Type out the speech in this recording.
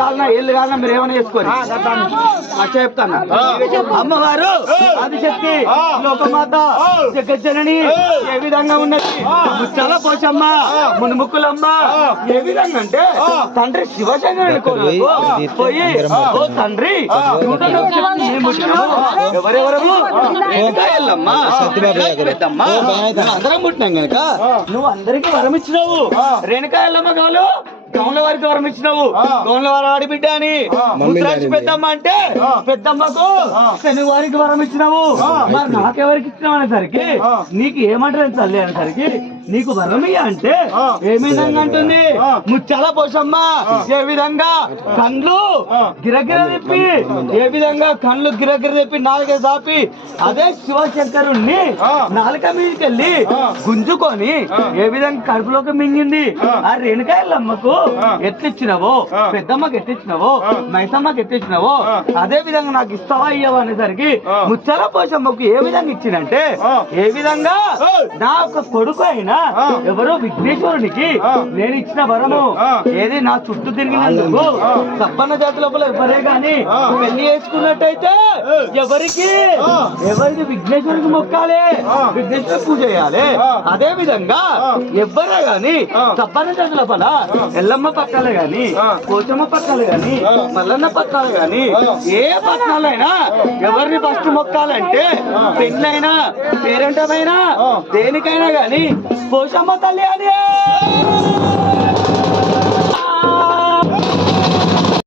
కాలనా ఏళ్ళు కాలనా మీరు ఏమైనా చేసుకోండి చెప్తాను. అమ్మవారు ఆదిశక్తి లోకమాత జగజ్జనని ఏ విధంగా ఉన్నది? ముచ్చాల పోచమ్మ మునుముక్కులమ్మ ఏ విధంగా అంటే తండ్రి శివశంకరుని పోయి ఓ తండ్రి ఎవరెవరు అందరం పుట్టినాం కనుక నువ్వు అందరికి వరం ఇచ్చినావు. రేణుకా ఎల్లమ్మ గౌలు గౌన్ల వారికి వరం ఇచ్చినావు. గౌన్ల వారి ఆడిబిడ్డ అని ముద్రాక్షి పెద్దమ్మ అంటే పెద్దమ్మకు శని వారికి వరం ఇచ్చినావు. మరి నాకెవరికి ఇచ్చినావు అనేసరికి నీకు ఏమంటారు తల్లి అనేసరికి నీకు వరం ఇయ్య అంటే ఏ విధంగా అంటుంది? ముచ్చాల పోషమ్మ ఏ విధంగా కండ్లు గిరగిర తిప్పి ఏ విధంగా కండ్లు గిరగిర తిప్పి నాలుక దాపి అదే శివశంకరుణ్ణి నాలుక మీదకి వెళ్ళి గుంజుకొని ఏ విధంగా కడుపులోకి మింగింది. ఆ రేణుకాయలమ్మకు ఎట్లిచ్చినవో పెద్దమ్మకి ఎట్లిచ్చినవో మైసమ్మకి ఎట్లిచ్చినవో అదే విధంగా నాకు ఇస్తావా ఇయ్యవా అనేసరికి ముచ్చాల పోషమ్మకు ఏ విధంగా ఇచ్చిందంటే ఏ విధంగా నా ఒక కొడుకు అయినా ఎవరో విఘ్నేశ్వరునికి నేను ఇచ్చిన వరము ఏది నా చుట్టూ తిరిగినందుకు సబ్బన్న జాతి లోపల ఎవరే గాని పెళ్లి చేసుకున్నట్టయితే ఎవరికి విఘ్నేశ్వరికి మొక్కాలి, విఘ్నేశ్వర పూజ చేయాలి. అదే విధంగా ఎవ్వరే గాని సబ్బన్న జాతి లోపల ఎల్లమ్మ పట్టాలే గాని పోచమ్మ పట్టాలే గాని మల్లన్న పట్టాలే గాని ఏ పట్టాలైనా ఎవరిని ఫస్ట్ మొక్కాలంటే పెళ్ళైనా పేరెంటమైనా దేనికైనా గాని పోషమ్మ తల్లి అని